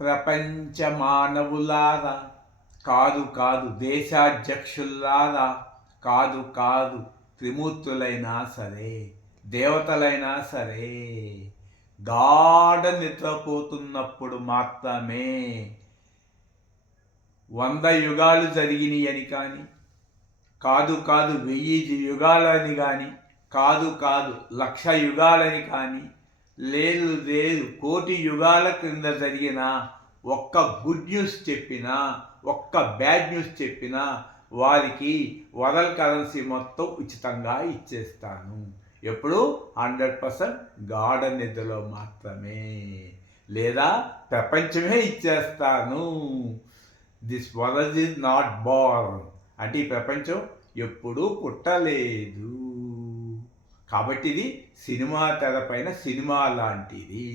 ప్రపంచ మానవులారా, కాదు కాదు దేశాధ్యక్షులారా, కాదు కాదు త్రిమూర్తులైనా సరే, దేవతలైనా సరే, గాఢ నిద్రపోతున్నప్పుడు మాత్రమే 100 యుగాలు జరిగినాయని కానీ, కాదు కాదు 1000 యుగాలని కానీ, కాదు కాదు 1,00,000 యుగాలని కానీ, లేదు లేదు కోటి యుగాల క్రింద జరిగిన ఒక్క గుడ్ న్యూస్ చెప్పినా, ఒక్క బ్యాడ్ న్యూస్ చెప్పినా వారికి వరల్ కరెన్సీ మొత్తం ఉచితంగా ఇచ్చేస్తాను. ఎప్పుడు 100% గాఢ నిద్రలో మాత్రమే, లేదా ప్రపంచమే ఇచ్చేస్తాను. This world is not Born అంటే ఈ ప్రపంచం ఎప్పుడూ పుట్టలేదు. కాబట్టి ఇది సినిమా తెరపైన సినిమా లాంటిది.